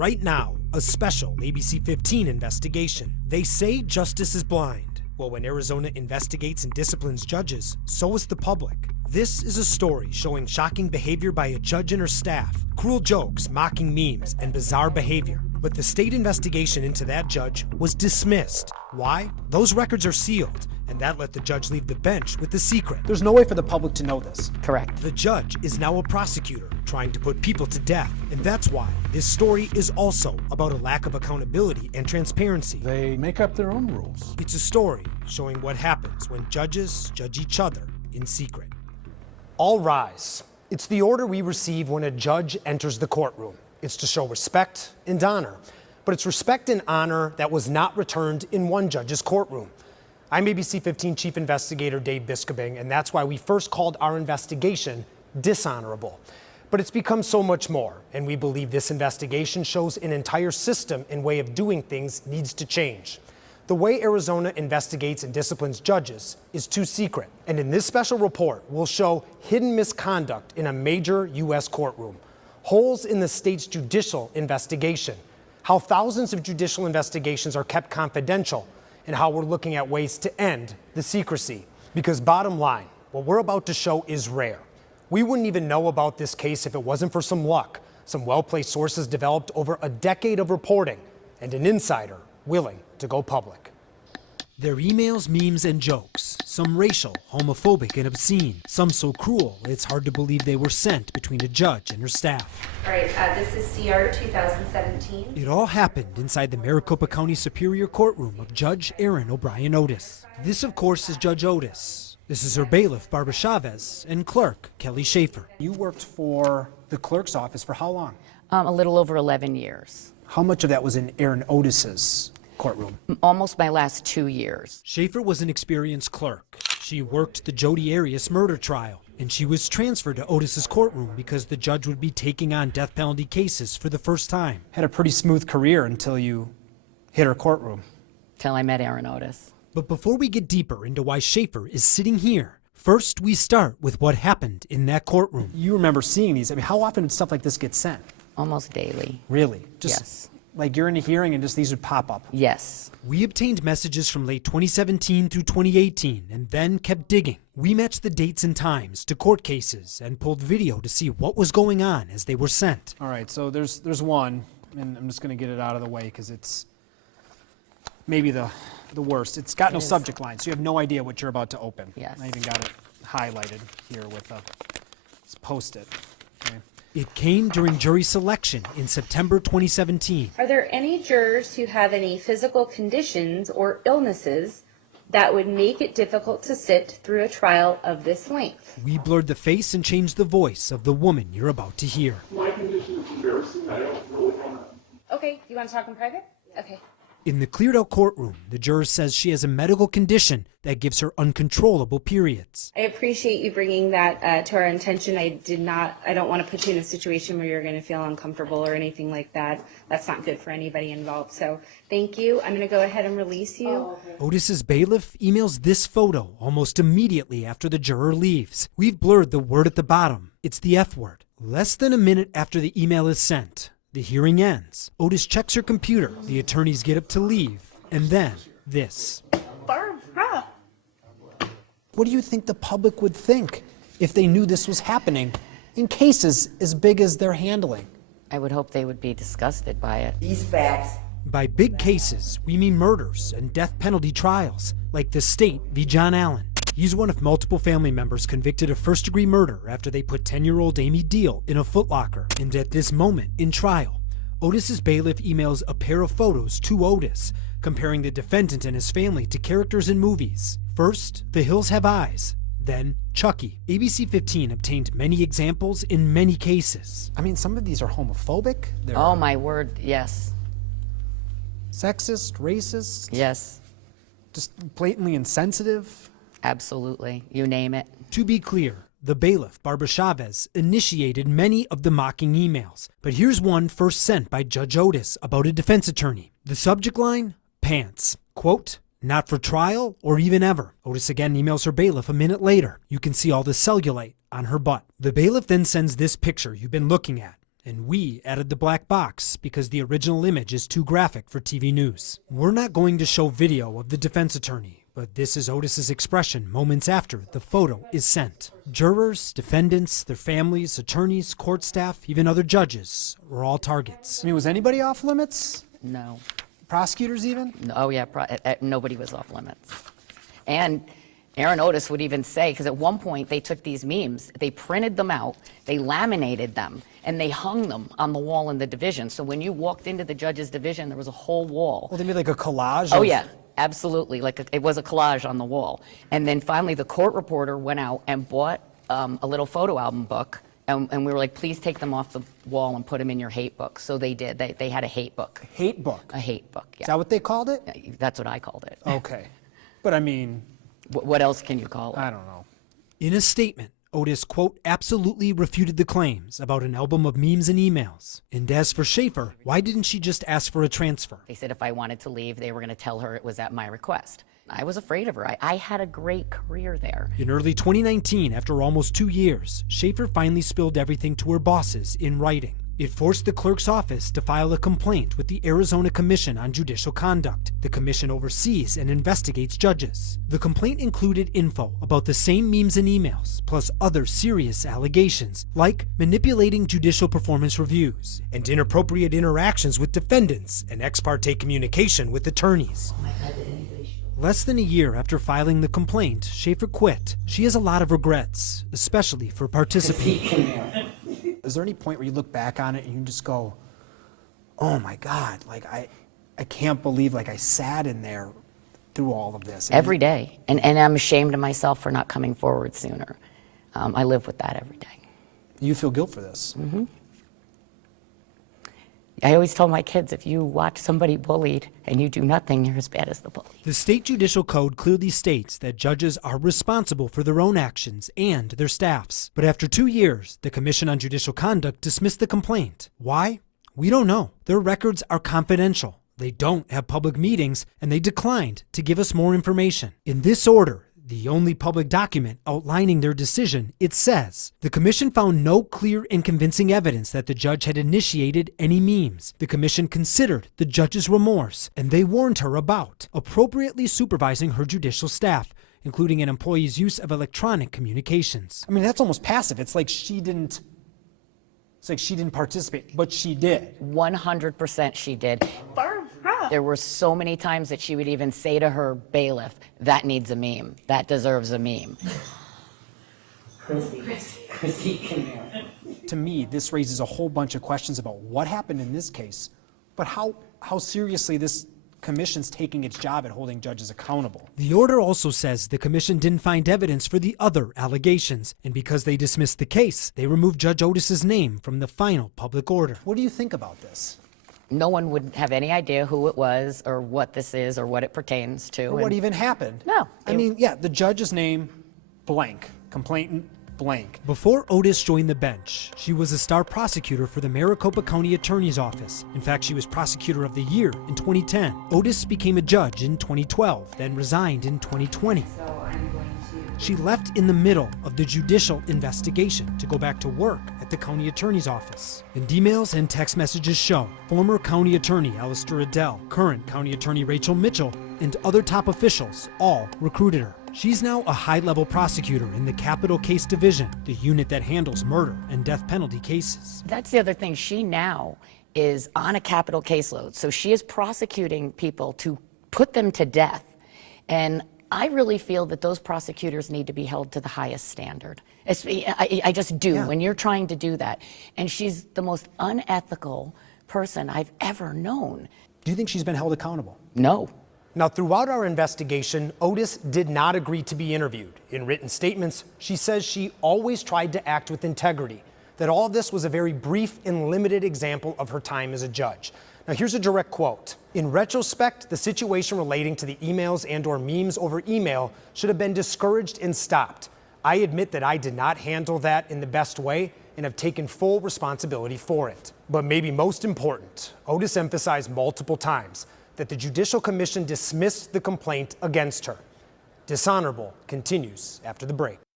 right now, a special ABC15 investigation. They say justice is blind. Well, when Arizona investigates and disciplines judges, so is the public. This is a story showing shocking behavior by a judge and her staff, cruel jokes, mocking memes, and bizarre behavior. But the state investigation into that judge was dismissed. Why? Those records are sealed, and that let the judge leave the bench with the secret. There's no way for the public to know this. Correct. The judge is now a prosecutor trying to put people to death, and that's why this story is also about a lack of accountability and transparency. They make up their own rules. It's a story showing what happens when judges judge each other in secret. All rise. It's the order we receive when a judge enters the courtroom. It's to show respect and honor, but it's respect and honor that was not returned in one judge's courtroom. I'm ABC15 Chief Investigator Dave Biskobing, and that's why we first called our investigation dishonorable. But it's become so much more, and we believe this investigation shows an entire system and way of doing things needs to change. The way Arizona investigates and disciplines judges is too secret, and in this special report, we'll show hidden misconduct in a major U.S. courtroom, holes in the state's judicial investigation, how thousands of judicial investigations are kept confidential, and how we're looking at ways to end the secrecy. Because bottom line, what we're about to show is rare. We wouldn't even know about this case if it wasn't for some luck, some well-placed sources developed over a decade of reporting, and an insider willing to go public. Their emails, memes, and jokes, some racial, homophobic, and obscene, some so cruel it's hard to believe they were sent between a judge and her staff. All right, this is CR 2017. It all happened inside the Maricopa County Superior Courtroom of Judge Aaron O'Brien Otis. This, of course, is Judge Otis. This is her bailiff, Barbara Chavez, and clerk, Kelly Schaefer. You worked for the clerk's office for how long? A little over 11 years. How much of that was in Aaron Otis's courtroom? Almost my last 2 years. Schaefer was an experienced clerk. She worked the Jodi Arias murder trial, and she was transferred to Otis's courtroom because the judge would be taking on death penalty cases for the first time. Had a pretty smooth career until you hit her courtroom. Till I met Aaron Otis. But before we get deeper into why Schaefer is sitting here, first we start with what happened in that courtroom. You remember seeing these. I mean, how often did stuff like this get sent? Almost daily. Really? Just Yes. like you're in a hearing and just these would pop up? Yes. We obtained messages from late 2017 through 2018 and then kept digging. We matched the dates and times to court cases and pulled video to see what was going on as they were sent. All right, so there's one, and I'm just going to get it out of the way because it's maybe the worst. It's got no subject line, so you have no idea what you're about to open. Yes. I even got it highlighted here with a post-it. Okay. It came during jury selection in September 2017. Are there any jurors who have any physical conditions or illnesses that would make it difficult to sit through a trial of this length? We blurred the face and changed the voice of the woman you're about to hear. My condition is embarrassing. I don't really want to. Okay, you want to talk in private? Okay. In the cleared out courtroom, the juror says she has a medical condition that gives her uncontrollable periods. I appreciate you bringing that to our attention. I don't want to put you in a situation where you're going to feel uncomfortable or anything like that. That's not good for anybody involved. So thank you. I'm going to go ahead and release you. Otis's bailiff emails this photo almost immediately after the juror leaves. We've blurred the word at the bottom. It's the F word. Less than a minute after the email is sent, the hearing ends. Otis checks her computer. The attorneys get up to leave. And then this. Barbara! What do you think the public would think if they knew this was happening in cases as big as they're handling? I would hope they would be disgusted by it. These facts. By big cases, we mean murders and death penalty trials, like the state v. John Allen. He's one of multiple family members convicted of first-degree murder after they put 10-year-old Amy Deal in a footlocker. And at this moment in trial, Otis's bailiff emails a pair of photos to Otis, comparing the defendant and his family to characters in movies. First, The Hills Have Eyes, then Chucky. ABC15 obtained many examples in many cases. I mean, some of these are homophobic. They're Oh, my word, yes. sexist, racist, Yes. just blatantly insensitive. Absolutely. You name it. To be clear, the bailiff, Barbara Chavez, initiated many of the mocking emails. But here's one first sent by Judge Otis about a defense attorney. The subject line, pants. Quote, not for trial or even ever. Otis again emails her bailiff a minute later. You can see all the cellulite on her butt. The bailiff then sends this picture you've been looking at. And we added the black box because the original image is too graphic for TV news. We're not going to show video of the defense attorney, but this is Otis's expression moments after the photo is sent. Jurors, defendants, their families, attorneys, court staff, even other judges were all targets. I mean, was anybody off limits? No. Prosecutors even? Oh, yeah, nobody was off limits. And Aaron Otis would even say, because at one point they took these memes, they printed them out, they laminated them, and they hung them on the wall in the division. So when you walked into the judge's division, there was a whole wall. Well, they made like a collage Oh, of... yeah, absolutely. It was a collage on the wall. And then finally the court reporter went out and bought a little photo album book, and we were like, please take them off the wall and put them in your hate book. So they did. They had a hate book. Hate book? A hate book, yeah. Is that what they called it? That's what I called it. Okay. But I mean... What else can you call it? I don't know. In a statement, Otis, quote, absolutely refuted the claims about an album of memes and emails. And as for Schaefer, why didn't she just ask for a transfer? They said if I wanted to leave, they were going to tell her it was at my request. I was afraid of her. I had a great career there. In early 2019, after almost 2 years, Schaefer finally spilled everything to her bosses in writing. It forced the clerk's office to file a complaint with the Arizona Commission on Judicial Conduct. The commission oversees and investigates judges. The complaint included info about the same memes and emails, plus other serious allegations, like manipulating judicial performance reviews, and inappropriate interactions with defendants, and ex parte communication with attorneys. Less than a year after filing the complaint, Schaefer quit. She has a lot of regrets, especially for participating. Is there any point where you look back on it and you just go, oh my God, like I can't believe like I sat in there through all of this. Every day. And I'm ashamed of myself for not coming forward sooner. I live with that every day. You feel guilt for this? Mm-hmm. I always tell my kids, if you watch somebody bullied and you do nothing, you're as bad as the bully. The state judicial code clearly states that judges are responsible for their own actions and their staffs. But after 2 years, the Commission on Judicial Conduct dismissed the complaint. Why? We don't know. Their records are confidential. They don't have public meetings, and they declined to give us more information. In this order, the only public document outlining their decision, it says, the commission found no clear and convincing evidence that the judge had initiated any memes. The commission considered the judge's remorse, and they warned her about appropriately supervising her judicial staff, including an employee's use of electronic communications. I mean, that's almost passive. It's like she didn't participate, but she did. 100% she did. There were so many times that she would even say to her bailiff, that needs a meme. That deserves a meme. Chrissy, come here. To me, this raises a whole bunch of questions about what happened in this case, but how seriously this commission's taking its job at holding judges accountable. The order also says the commission didn't find evidence for the other allegations, and because they dismissed the case, they removed Judge Otis's name from the final public order. What do you think about this? No one would have any idea who it was or what this is or what it pertains to. Or what even happened? No. I mean, yeah, the judge's name, blank. Complainant, blank. Before Otis joined the bench, she was a star prosecutor for the Maricopa County Attorney's Office. In fact, she was Prosecutor of the Year in 2010. Otis became a judge in 2012, then resigned in 2020. She left in the middle of the judicial investigation to go back to work at the county attorney's office. And emails and text messages show former county attorney Alistair Adele, current county attorney Rachel Mitchell, and other top officials all recruited her. She's now a high-level prosecutor in the Capital Case Division, the unit that handles murder and death penalty cases. That's the other thing. She now is on a capital caseload. So she is prosecuting people to put them to death. And I really feel that those prosecutors need to be held to the highest standard. I just do. Yeah. When you're trying to do that. And she's the most unethical person I've ever known. Do you think she's been held accountable? No. Now, throughout our investigation, Otis did not agree to be interviewed. In written statements, she says she always tried to act with integrity, that all of this was a very brief and limited example of her time as a judge. Now, here's a direct quote. In retrospect, the situation relating to the emails and/or memes over email should have been discouraged and stopped. I admit that I did not handle that in the best way and have taken full responsibility for it. But maybe most important, Otis emphasized multiple times that the Judicial Commission dismissed the complaint against her. Dishonorable continues after the break.